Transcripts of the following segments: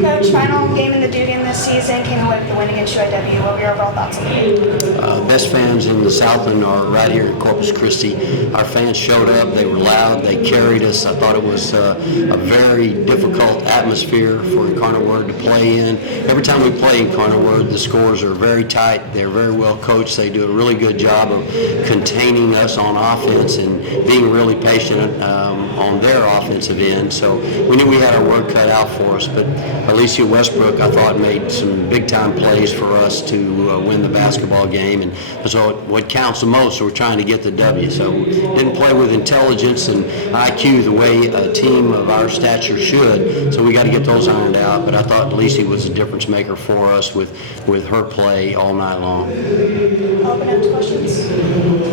Coach, final game in the Dugan this season came away with the win against UIW. What were your overall thoughts on the game? Best fans in the Southland are right here in Corpus Christi. Our fans showed up. They were loud. They carried us. I thought it was a very difficult atmosphere for Incarnate to play in. Every time we play Incarnate, the scores are very tight. They're very well coached. They do a really good job of containing us on offense and being really patient on their offensive end. So we knew we had our work cut out for us, but Alicia Westbrook, I thought, made some big-time plays for us to win the basketball game, and so what counts the most, so we're trying to get the W. So didn't play with intelligence and IQ the way a team of our stature should, so we got to get those ironed out, but I thought Alicia was a difference maker for us with her play all night long. Open up to questions.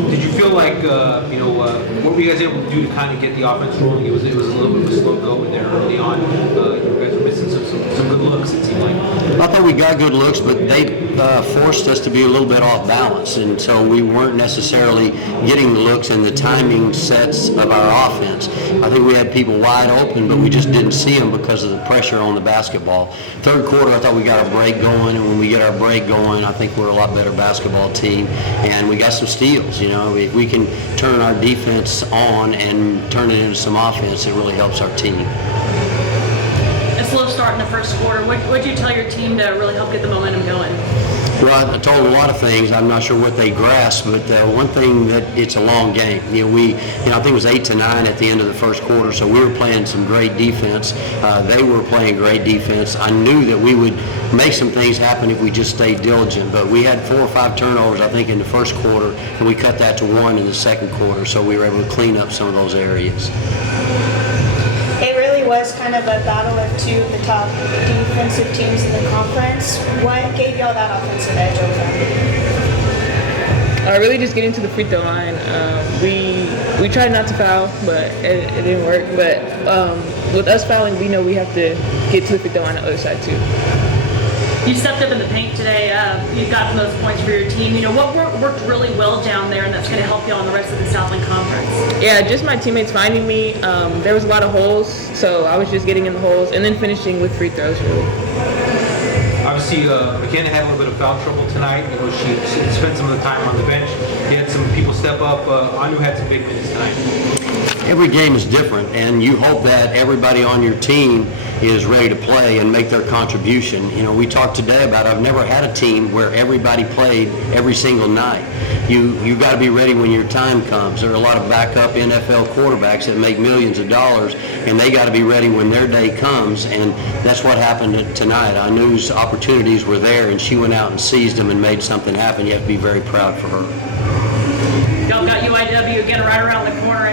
Did you feel like, what were you guys able to do to kind of get the offense rolling? It was a little bit of a slow go in there early on. You guys were missing some good looks, it seemed like. I thought we got good looks, but they forced us to be a little bit off balance, and so we weren't necessarily getting the looks and the timing sets of our offense. I think we had people wide open, but we just didn't see them because of the pressure on the basketball. Third quarter, I thought we got our break going, and when we get our break going, I think we're a lot better basketball team, and we got some steals. If we can turn our defense on and turn it into some offense, it really helps our team. A slow start in the first quarter. What would you tell your team to really help get the momentum going? Well, I told a lot of things. I'm not sure what they grasp, but one thing that it's a long game. I think it was 8-9 at the end of the first quarter, so we were playing some great defense. They were playing great defense. I knew that we would make some things happen if we just stayed diligent, but we had 4 or 5 turnovers, I think, in the first quarter, and we cut that to 1 in the second quarter, so we were able to clean up some of those areas. It really was kind of a battle of two of the top defensive teams in the conference. What gave y'all that offensive edge over them? Really just getting to the free throw line. We tried not to foul, but it didn't work. But with us fouling, we know we have to get to the free throw line on the other side too. You stepped up in the paint today. You got those points for your team. What worked really well down there, and that's going to help you on the rest of the Southland Conference? Yeah, just my teammates finding me. There was a lot of holes, so I was just getting in the holes and then finishing with free throws, really. Obviously, McKenna had a little bit of foul trouble tonight. She spent some of the time on the bench. He had some people step up. Anu had some big minutes tonight. Every game is different, and you hope that everybody on your team is ready to play and make their contribution. We talked today about I've never had a team where everybody played every single night. You got to be ready when your time comes. There are a lot of backup NFL quarterbacks that make millions of dollars, and they got to be ready when their day comes, and that's what happened tonight. Anu's opportunities were there, and she went out and seized them and made something happen. You have to be very proud for her. Y'all got UIW again right around the corner.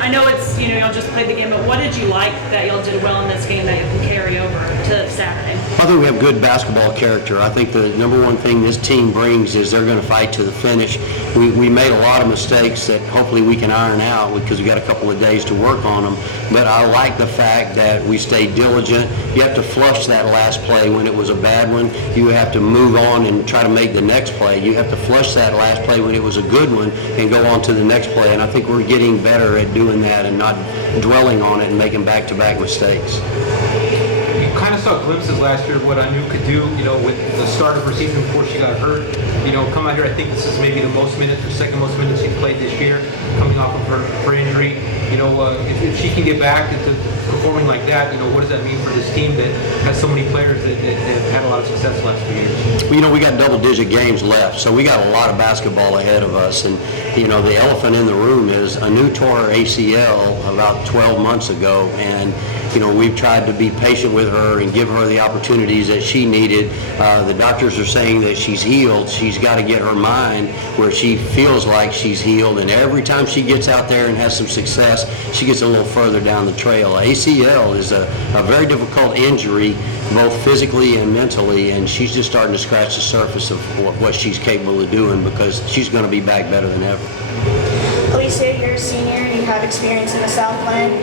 I know it's y'all just played the game, but what did you like that y'all did well in this game that you can carry over to Saturday? I think we have good basketball character. I think the number one thing this team brings is they're going to fight to the finish. We made a lot of mistakes that hopefully we can iron out because we got a couple of days to work on them. But I like the fact that we stayed diligent. You have to flush that last play when it was a bad one. You have to move on and try to make the next play. You have to flush that last play when it was a good one and go on to the next play. And I think we're getting better at doing that and not dwelling on it and making back-to-back mistakes. Kind of saw glimpses last year of what Anu could do, with the start of her season before she got hurt. Come out here, I think this is maybe the most minutes or second most minutes she's played this year, coming off of her injury. If she can get back into performing like that, what does that mean for this team that has so many players that have had a lot of success the last few years? Well, we got double-digit games left, so we got a lot of basketball ahead of us. And, the elephant in the room is Anu tore her ACL about 12 months ago, and we've tried to be patient with her and give her the opportunities that she needed. The doctors are saying that she's healed. She's got to get her mind where she feels like she's healed, and every time she gets out there and has some success, she gets a little further down the trail. ACL is a very difficult injury, both physically and mentally, and she's just starting to scratch the surface of what she's capable of doing because she's going to be back better than ever. Alicia, you're a senior, you have experience in the Southland.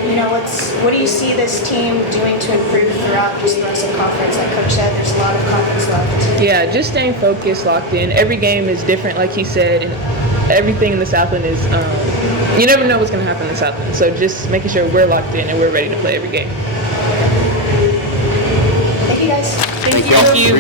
What do you see this team doing to improve throughout just the rest of the conference? Like Coach said, there's a lot of conference left. Yeah, just staying focused, locked in. Every game is different, like he said, and everything in the Southland is, you never know what's going to happen in the Southland. So just making sure we're locked in and we're ready to play every game. guys. Thank y'all. you.